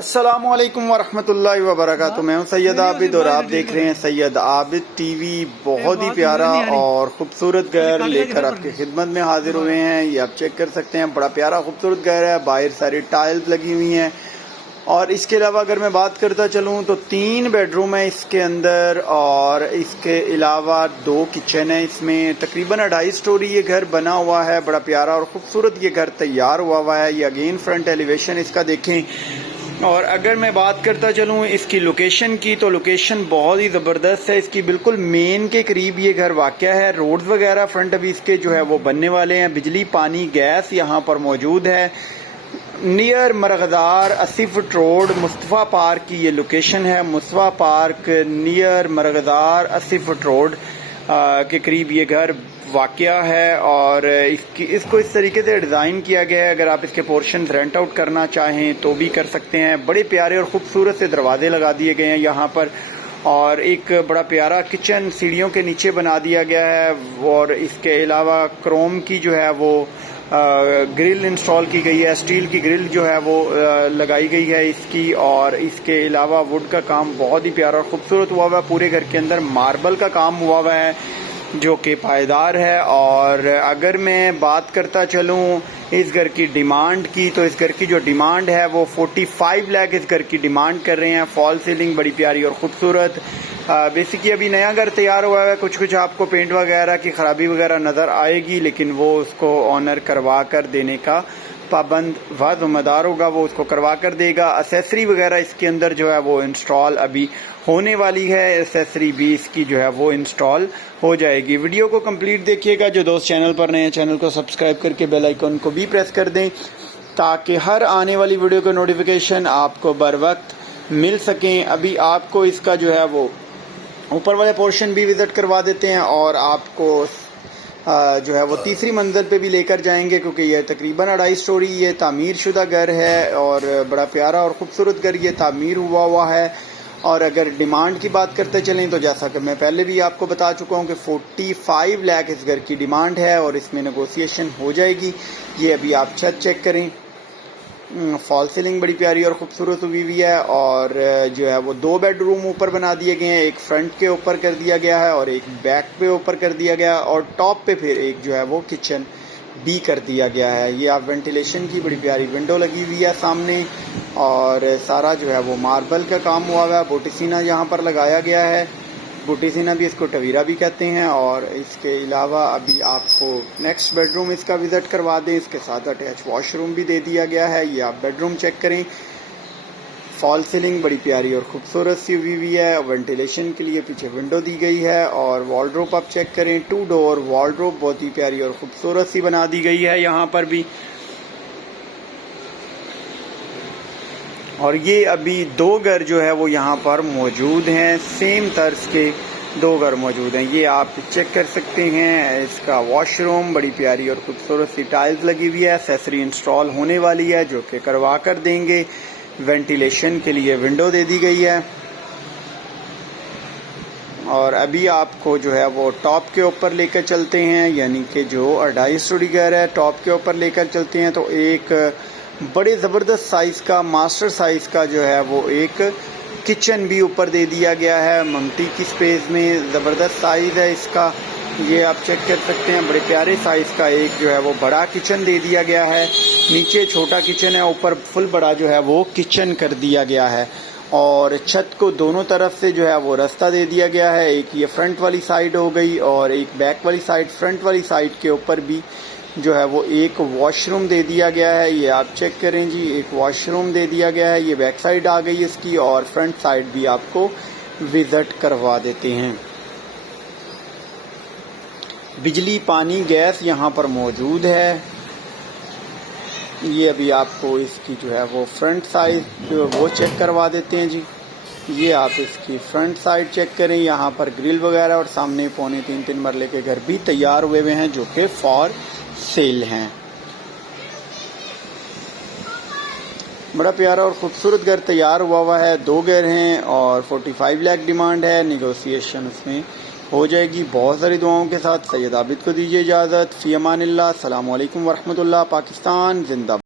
अस्सलामुअलैकुम वरहमतुल्लाहि वबरकातुहू। मैं हूँ सैयद आबिद और आप देख रहे हैं सैयद आबिद टीवी। बहुत ही प्यारा और खूबसूरत घर लेकर आपकी खिदमत में हाजिर हुए हैं। ये आप चेक कर सकते हैं, बड़ा प्यारा खूबसूरत घर है। बाहर सारी टाइल्स लगी हुई हैं और इसके अलावा अगर मैं बात करता चलूँ तो 3 बेडरूम है इसके अंदर और इसके अलावा 2 किचन है। इसमें तकरीबन 2.5 स्टोरी ये घर बना हुआ है। बड़ा प्यारा और खूबसूरत ये घर तैयार हुआ है। ये अगेन फ्रंट एलिवेशन इसका देखें। और अगर मैं बात करता चलूँ इसकी लोकेशन की, तो लोकेशन बहुत ही ज़बरदस्त है। इसकी बिल्कुल मेन के करीब ये घर वाक़या है। रोड्स वगैरह फ्रंट अभी इसके जो है वो बनने वाले हैं। बिजली, पानी, गैस यहाँ पर मौजूद है। Near Margdar 80 foot road, Mustafa park की ये लोकेशन है। Mustafa park near Margdar 80 foot road के करीब ये घर वाक़या है। और इसको इस तरीके से डिज़ाइन किया गया है। अगर आप इसके पोर्शन रेंट आउट करना चाहें तो भी कर सकते हैं। बड़े प्यारे और ख़ूबसूरत से दरवाजे लगा दिए गए हैं यहाँ पर और एक बड़ा प्यारा किचन सीढ़ियों के नीचे बना दिया गया है। और इसके अलावा क्रोम की जो है वो ग्रिल इंस्टॉल की गई है। स्टील की ग्रिल जो है वो लगाई गई है इसकी। और इसके अलावा वुड का काम बहुत ही प्यारा और खूबसूरत हुआ हुआ है। पूरे घर के अंदर मार्बल का काम हुआ हुआ है जो कि पायदार है। और अगर मैं बात करता चलूँ इस घर की डिमांड की, तो इस घर की जो डिमांड है वो 45 लाख इस घर की डिमांड कर रहे हैं। फॉल सीलिंग बड़ी प्यारी और ख़ूबसूरत। बेसिकली अभी नया घर तैयार हुआ है। कुछ आपको पेंट वगैरह की ख़राबी वगैरह नज़र आएगी, लेकिन वो उसको ऑनर करवा कर देने का पाबंद व ज़िम्मेदार होगा, वो उसको करवा कर देगा। एसेसरी वगैरह इसके अंदर जो है वो इंस्टॉल अभी होने वाली है। एसेसरी भी इसकी जो है वो इंस्टॉल हो जाएगी। वीडियो को कंप्लीट देखिएगा। जो दोस्त चैनल पर नए हैं चैनल को सब्सक्राइब करके बेल आइकन को भी प्रेस कर दें ताकि हर आने वाली वीडियो का नोटिफिकेशन आपको बर वक्त मिल सकें। अभी आपको इसका जो है वो ऊपर वाले पोर्शन भी विज़िट करवा देते हैं और आपको जो है वो तीसरी मंजिल पे भी लेकर जाएंगे, क्योंकि ये तकरीबन 2.5 स्टोरी ये तामीर शुदा घर है और बड़ा प्यारा और ख़ूबसूरत घर ये तामीर हुआ है। और अगर डिमांड की बात करते चलें तो जैसा कि मैं पहले भी आपको बता चुका हूँ कि 45 लाख इस घर की डिमांड है और इसमें नेगोशिएशन हो जाएगी। ये अभी आप छत चेक करें। फॉल सीलिंग बड़ी प्यारी और ख़ूबसूरत हुई हुई है। और जो है वो 2 बेडरूम ऊपर बना दिए गए हैं। एक फ्रंट के ऊपर कर दिया गया है और एक बैक पे ऊपर कर दिया गया है और टॉप पे फिर एक जो है वो किचन भी कर दिया गया है। ये आप वेंटिलेशन की बड़ी प्यारी विंडो लगी हुई है सामने और सारा जो है वो मार्बल का काम हुआ है। बोटिसीना यहाँ पर लगाया गया है। बोटिसीना भी इसको टवीरा भी कहते हैं। और इसके अलावा अभी आपको नेक्स्ट बेडरूम इसका विज़िट करवा दें। इसके साथ अटैच वॉशरूम भी दे दिया गया है। ये आप बेडरूम चेक करें। फॉल सीलिंग बड़ी प्यारी और ख़ूबसूरत सी हुई है। वेंटिलेशन के लिए पीछे विंडो दी गई है। और वॉलड्रॉप आप चेक करें, 2 डोर वॉलड्रॉप बहुत ही प्यारी और ख़ूबसूरत सी बना दी गई है यहाँ पर भी। और ये अभी 2 घर जो है वो यहाँ पर मौजूद हैं। सेम तर्ज के 2 घर मौजूद हैं। ये आप चेक कर सकते हैं। इसका वॉशरूम बड़ी प्यारी और ख़ूबसूरत सी टाइल्स लगी हुई है। एसेसरी इंस्टॉल होने वाली है जो कि करवा कर देंगे। वेंटिलेशन के लिए विंडो दे दी गई है। और अभी आपको जो है वो टॉप के ऊपर लेकर चलते हैं, यानी कि जो 2.5 स्टोरी घर है टॉप के ऊपर लेकर चलते हैं। तो एक बड़े ज़बरदस्त साइज़ का मास्टर साइज़ का जो है वो एक किचन भी ऊपर दे दिया गया है। ममटी की स्पेस में ज़बरदस्त साइज़ है इसका। ये आप चेक कर सकते हैं। बड़े प्यारे साइज़ का एक जो है वो बड़ा किचन दे दिया गया है। नीचे छोटा किचन है, ऊपर फुल बड़ा जो है वो किचन कर दिया गया है। और छत को दोनों तरफ से जो है वो रास्ता दे दिया गया है। एक ये फ्रंट वाली साइड हो गई और एक बैक वाली साइड। फ्रंट वाली साइड के ऊपर भी जो है वो एक वॉशरूम दे दिया गया है। ये आप चेक करें जी, एक वॉशरूम दे दिया गया है। ये बैक साइड आ गई इसकी और फ्रंट साइड भी आपको विज़िट करवा देते हैं। बिजली, पानी, गैस यहाँ पर मौजूद है। ये अभी आपको इसकी जो है वो फ्रंट साइड वो चेक करवा देते हैं जी। ये आप इसकी फ्रंट साइड चेक करें। यहाँ पर ग्रिल वगैरह और सामने 2.5-3 मरले के घर भी तैयार हुए हुए हैं जो कि फॉर सेल हैं। बड़ा प्यारा और ख़ूबसूरत घर तैयार हुआ है। 2 घर हैं और 45 लाख डिमांड है। नेगोशिएशन उसमें हो जाएगी। बहुत सारी दुआओं के साथ सैयद आबिद को दीजिए इजाज़त। फ़ी अमानिल्लाह। अस्सलामु अलैकुम वरहमतुल्लाह। पाकिस्तान जिंदाबाद।